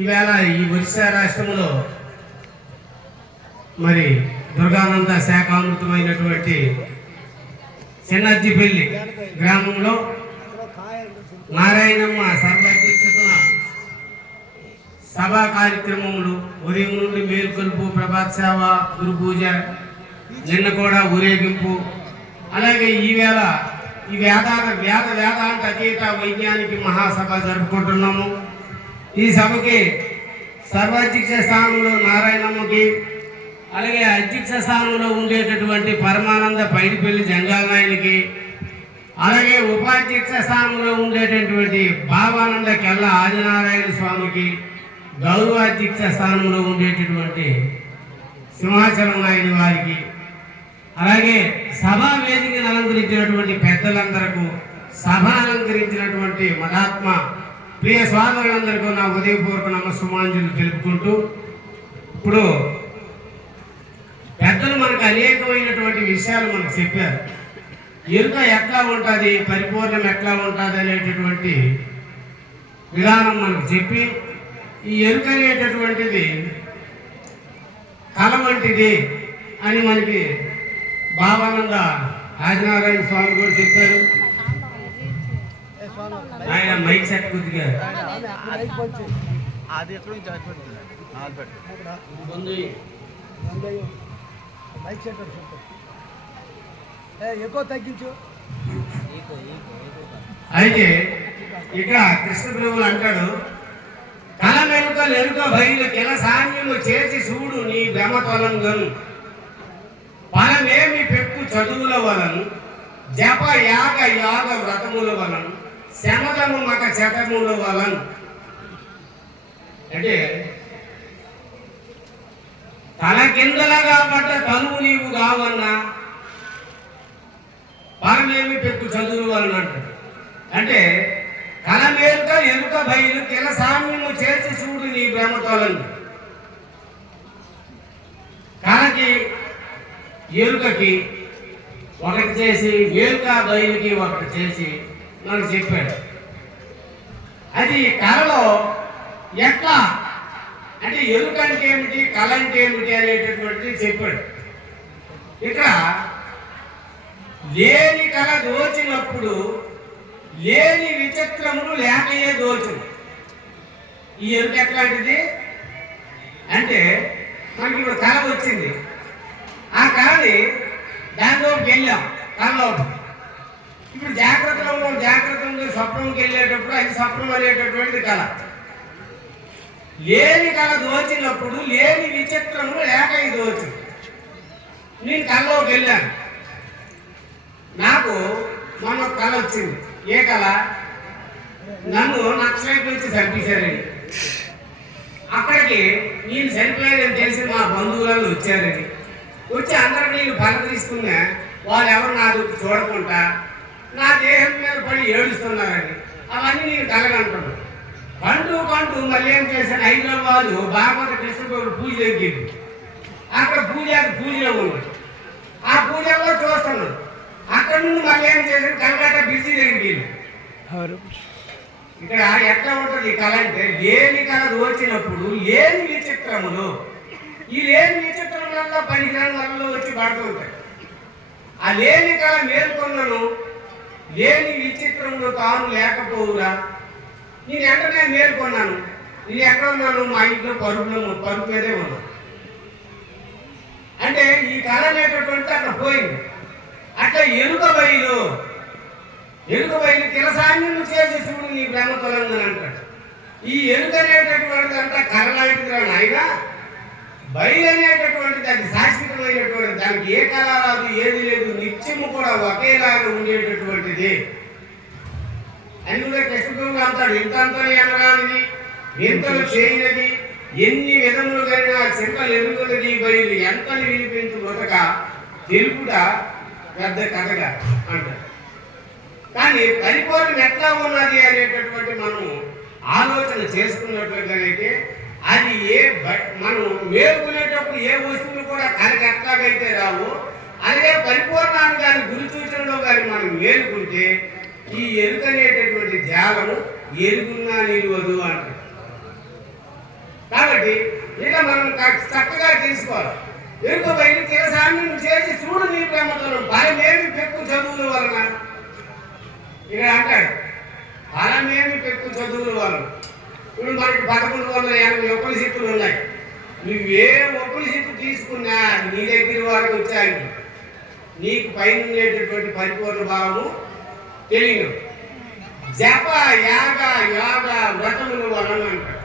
ఈవేళ ఈ ఒరిస్సా రాష్ట్రంలో మరి దుర్గానంద శాఖామృతమైనటువంటి చిన్నజ్జిపల్లి గ్రామంలో నారాయణమ్మ సర్వాధ్యక్షతన సభా కార్యక్రమములు ఉదయం నుండి మేల్కొల్పు ప్రభాత్ సేవ గురు పూజ నిన్న కూడా ఊరేగింపు. అలాగే ఈవేళ ఈ వేదాంత వేద వేదాంత అతీత వైద్యానికి మహాసభ జరుపుకుంటున్నాము. ఈ సభకి సర్వాధ్యక్ష స్థానంలో నారాయణమ్మకి అలాగే అధ్యక్ష స్థానంలో ఉండేటటువంటి పరమానంద పైడిపల్లి జంగాలనాయనికి అలాగే ఉపాధ్యక్ష స్థానంలో ఉండేటటువంటి భావానంద కెల్ల ఆదినారాయణ స్వామికి గౌరవాధ్యక్ష స్థానంలో ఉండేటటువంటి సింహాచలం నాయుడు వారికి అలాగే సభా వేదికను అలంకరించినటువంటి పెద్దలందరకు సభ అలంకరించినటువంటి మదాత్మ ప్రియ సోదరులందరికీ నా ఉదయపూర్వక నమస్సుమాంజులు తెలుపుకుంటూ ఇప్పుడు పెద్దలు మనకు అనేకమైనటువంటి విషయాలు మనకు చెప్పారు. ఎరుక ఎట్లా ఉంటుంది పరిపూర్ణం ఎట్లా ఉంటుంది అనేటటువంటి విధానం మనకు చెప్పి ఈ ఎరుక అనేటటువంటిది కళ వంటిది అని మనకి బాబానంద ఆదినారాయణ స్వామి కూడా చెప్పారు. ఆయన మైక్ సెట్ కొద్దిగా. అది ఎక్కడ నుంచి పెట్టు. మైక్ సెట్ ఎక్కువ తగ్గించు. అయితే ఇక్కడ కృష్ణ ప్రభువులు అంటాడు కల మెరుక నెరుక బయలు కిల సాన్యము చేసి చూడు నీ భ్రమ తొలంగను ఫలమేమి పెక్కు చదువుల వలను జప యాగ యాగ వ్రతముల వలను శమదము మక శతముల వాళ్ళను అంటే తన కిందలగా పడ్డ తనువు నీవు కావన్నా పరమేమి పెక్కు చదువులు అని అంటాడు అంటే కలమేరుక ఎరుక బయలు కిల సామ్యము చేసి చూడు నీ ప్రేమతోలని కలకి ఎరుకకి ఒకటి చేసి వేలుక బయలుకి ఒకటి చేసి మనకు చెప్పాడు. అది కళలో ఎట్లా? అంటే ఎరుక అంటే ఏమిటి? కళ అంటే ఏమిటి అనేటటువంటిది చెప్పాడు. ఇక్కడ లేని కళ దోచినప్పుడు లేని విచిత్రములు లేకయే దోచును. ఈ ఎరుక ఎట్లాంటిది? అంటే మనకి ఇప్పుడు కళ వచ్చింది. ఆ కళని దానిలోకి వెళ్ళాం. కళలోకి ఇప్పుడు జాగ్రత్తలో ఉన్నాం జాగ్రత్తలో ఉండి స్వప్నంకి వెళ్ళేటప్పుడు అది స్వప్నం అనేటటువంటి కళ. లేని కళ దోచినప్పుడు లేని విచిత్రము లేక ఇది దోచు. నేను కళ్ళలోకి వెళ్ళాను. నాకు మొన్న కళ వచ్చింది. ఏ కళ? నన్ను నక్సలైట్ వచ్చి చంపేశారని అక్కడికి నేను చనిపోయానని తెలిసి మా బంధువులను వచ్చారని వచ్చి అందరికి నేను పలకరిస్తున్నా వాళ్ళు ఎవరు నా చూడకుండా నా దేహం మీద పడి ఏడుస్తున్నారని. అవన్నీ నేను కలగంటున్నాను కంటూ కంటూ మళ్ళీ ఏం చేశాను? హైదరాబాద్ బాగవత కృష్ణబాబు పూజ జరిగింది. అక్కడ పూజ పూజలో ఉంది ఆ పూజలో చూస్తున్నాడు. అక్కడ నుండి మళ్ళీ ఏం చేశాను? కలకత్తా బిజీ దగ్గరికి వెళ్ళి ఇక్కడ ఎట్లా ఉంటుంది కళ అంటే లేని కళ వచ్చినప్పుడు లేని విచిత్రములు. ఈ లేని విచిత్రములలో పనికిరాని వలలో వచ్చి పడుతూ ఉంటాయి. ఆ లేని కళ మేల్కొన్నను లేని విచిత్రంలో తాను లేకపోవురా? నేను వెంటనే మేల్కొన్నాను. నేను ఎక్కడ ఉన్నాను? మా ఇంట్లో పరుపులో పరుపు మీదే ఉన్నాను అంటే ఈ కళ అనేటటువంటి అక్కడ పోయింది. అట్లా ఎరుక బయలు ఎరుక బయలు కిలసాన్యం చేసే చూడు నీ ప్రేమ తొలందని అంటాడు. ఈ ఎరుక అనేటటువంటిది అంతా కళలాంటిదిరా నాయన. బయలు అనేటటువంటిది అది శాశ్వతమైనటువంటి దానికి ఏ కళ రాదు ఏది లేదు. కూడా ఒకేలాగా ఉండేటటువంటిది. అందుకే కృష్ణదేవుడు అంటాడు ఇంత అంతని అనరానిది ఇంతలు చేయనది ఎన్ని విధములుగైనా చింతలు ఎరుగునది బయలు ఎంతని వినిపించు బ్రతక తెలుపుట పెద్ద కథగా అంటారు కానీ పరిపూర్ణం ఎట్లా ఉన్నది అనేటటువంటి మనం ఆలోచన చేసుకున్నట్లయితే అది ఏ బ- మనం మేలుకునేటప్పుడు ఏ వస్తువులు కూడా కనుక ఎట్లాగైతే రావు అదే పరిపూర్ణాన్ని కానీ గురి సూచనలో కానీ మనం మేలుకుంటే ఈ ఎరుకనేటటువంటి ధ్యానము ఎరుగున్నా వదు అంటారు. కాబట్టి ఇక మనం చక్కగా తెలుసుకోవాలి. ఎరుక బయట తిరసాన్ని చేసి చూడు నీ ప్రేమతనం బలమేమి పెక్కు చదువుల వలన? ఇక్కడ అంటాడు బలమేమి పెక్కు చదువుల వలన? ఇప్పుడు మనకి పదకొండు వందల ఎనభై ఉపనిషత్తులు ఉన్నాయి. నువ్వే ఏ ఉపనిషత్తు తీసుకున్నా నీ దగ్గర వరకు వచ్చాయి. నీకు పైన ఉండేటటువంటి పరిపూర్ణ భావము తెలియదు. జప యాగ యోగ వ్రతములు వలన అంటాడు.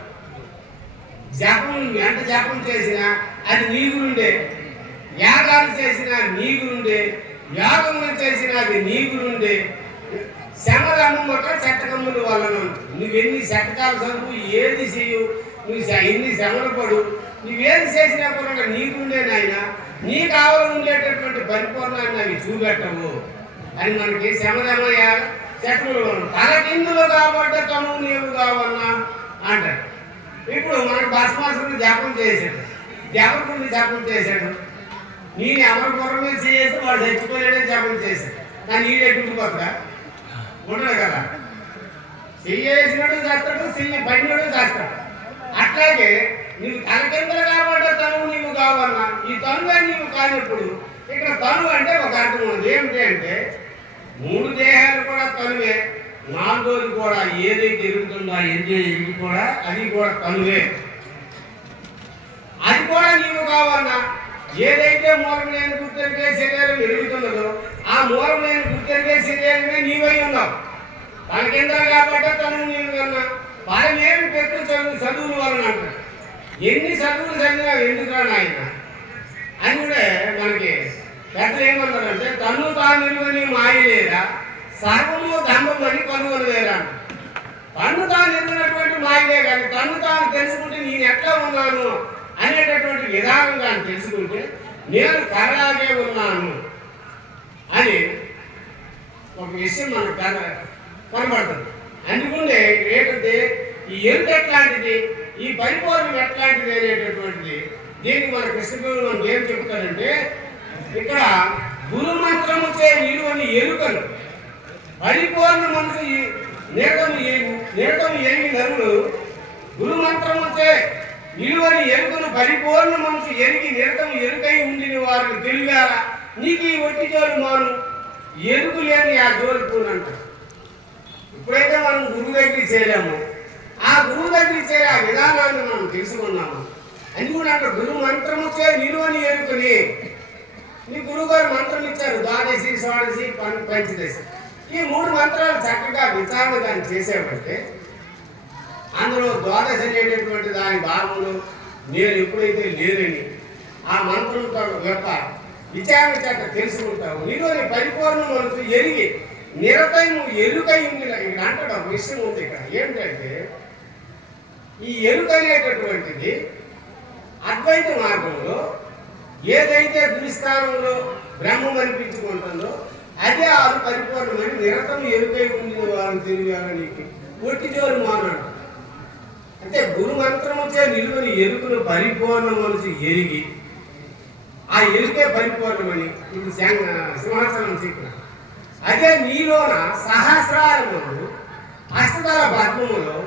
జపం ఎంత జపం చేసినా అది నీ గురుండే. యాగాలు చేసినా నీ గురుండే. యాగములు చేసినా అది నీ గురుండే. శమరమ్మక శతకములు వలన నువ్వెన్ని శతకాలు చదువు ఏది చేయు నువ్వు ఎన్ని శ్రమలు పడు నువ్వేది చేసినా కూడా నీకుండే నాయన. నీ కావాలి ఉండేటటువంటి పరిపూర్ణాన్ని చూపెట్టము చూపెట్టవు అని మనకి శమరమ శత్రువులు వలన తలకిందులు కాబట్ట తను నీవు కావన్నా అంటాడు. ఇప్పుడు మనకు భస్మాసురుడు జపం చేశాడు. దేవకుడిని జపం చేశాడు. నేను ఎవరి పూర్వం చేసి వాడు చచ్చిపోయాడని జపం చేశాడు. కానీ ఈడే కుంటుపోతా ఉండడు కదా. చెయ్యేసినట్టు చేస్తాడు చెయ్యి పడినట్టు చేస్తాడు. అట్లాగే నువ్వు తలకిందలు కాబట్టి తను నీవు కావన్నా ఈ తనుగా నీవు కానప్పుడు ఇక్కడ తను అంటే ఒక అర్థం ఉంది. ఏమిటి అంటే మూడు దేహాలు కూడా తనువే నాలుగోది కూడా ఏదైతే ఎరుగుతుందో ఆ ఎరిగే ఎరుగు కూడా అది కూడా తనువే. అది కూడా నీవు కావన్నా ఏదైతే మూలమైన గుర్తెరిగే శరీరం ఎరుగుతున్నదో ఆ మూలమైన గుర్తెరిగే శరీరమే నీవై ఉన్నావు. దానికి కింద కాబట్టి తను నీవు కన్నా పరమేమి పెద్ద చదువు చదువులు వలన అంటారు. ఎన్ని చదువులు చదివినా ఎందుకు నాయన? అని కూడా మనకి పెద్దలు ఏమన్నారంటే తన్ను తాను నిలువని మాయ లేదా సర్వము దంభమని కనుగొని లేదా తన్ను తాను ఎదిగినటువంటి మాయలే కానీ తన్ను తాను తెలుసుకుంటే నేను ఎట్లా ఉన్నాను? అనేటటువంటి విధానం కానీ తెలుసుకుంటే నేను కరలాగే ఉన్నాను. అని ఒక విషయం మనకు కన- కనబడుతుంది. అందుకుండే ఏంటంటే ఈ ఎంత ఎట్లాంటిది? ఈ పరిపూర్ణం ఎట్లాంటిది అనేటటువంటిది దీనికి మన కృష్ణ మనం ఏం చెబుతారంటే ఇక్కడ గురు మంత్రము చే అని ఎరుకను పరిపూర్ణ మనసు నేటము నేటము ఏమి నరుడు గురు మంత్రము చే నిలువని ఎరుకను పరిపూర్ణ మనసు ఎరిగి నిరతము ఎరుకై ఉండిన వారికి తెలియారా నీకు ఈ ఒట్టి జోలు మాను ఎరుకు లేని ఆ జోలు పూనంట. ఇప్పుడైతే మనం గురువు దగ్గరికి చేయలేము ఆ గురువు దగ్గరికి చేరే ఆ విధానాన్ని మనం తెలుసుకున్నాము. అందుకున్నాక గురు మంత్రము చే నిలువని ఎరుకుని ఈ గురువు గారు మంత్రం ఇచ్చారు ద్వాదశి షోడశి పం- పంచదశి ఈ మూడు మంత్రాలు చక్కగా విచారణ దాన్ని చేసేవంటే అందులో ద్వాదశి అనేటటువంటి దాని భాగంలో నేను ఎప్పుడైతే లేదని ఆ మంత్రంతో యొక్క విచారణ చేత తెలుసుకుంటావు. నీలోని పరిపూర్ణ మనసు ఎరిగి నిరతము ఎరుకై ఉంది ఇక్కడ అంటాడు ఒక విషయం ఉంది ఇక్కడ. ఏంటంటే ఈ ఎరుక అనేటటువంటిది అద్వైత మార్గంలో ఏదైతే దురిస్థానంలో బ్రహ్మం అనిపించుకుంటుందో అదే ఆరు పరిపూర్ణమని నిరతం ఎరుకై ఉండిన వారిని తెలియాలని నీకు ఒట్టి మానాడు. అంటే గురు మంత్రముచే నిలువని ఎరుకను పరిపూర్ణ మనసు ఎరిగి ఆ ఎరుకే పరిపూర్ణమని ఇప్పుడు శంగ- సింహాసనం చెప్పిన అదే నీలోన సహస్రారములు అష్టదళ పద్మములో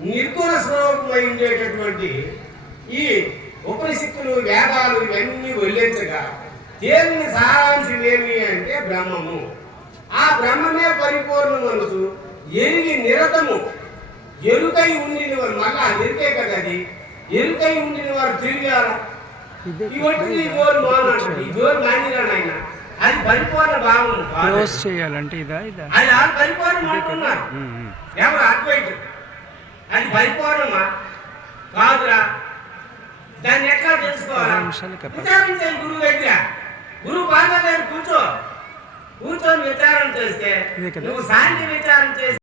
నిర్గుణ స్వరూపమైండేటటువంటి ఈ ఉపనిషత్తులు వేదాలు ఇవన్నీ వల్లించగా దేవుని సారాంశం ఏమి అంటే బ్రహ్మము. ఆ బ్రహ్మమే పరిపూర్ణ మనసు ఎరిగి నిరతము. ఎరుకై ఉండిన వారు మళ్ళా ఎరుకే కదా అది? ఎరుకై ఉండిన వారు తిరిగారా? ఈ జోరు మానంటాడు ఈ జోరు మానిరా నాయన. అది పరిపూర్ణ భావం. క్లోజ్ చేయాలంటే ఇదా ఇదా? అది ఆ పరిపూర్ణం అంటున్నారు. ఎవరు అద్వైతం అది పరిపూర్ణమా? కాదురా. దాన్ని ఎట్లా తెలుసుకోవాలా? గురువు దగ్గర గురువు బాగా దగ్గర కూర్చో. కూర్చొని విచారణ చేస్తే? నువ్వు శాంతి విచారణ చేస్తే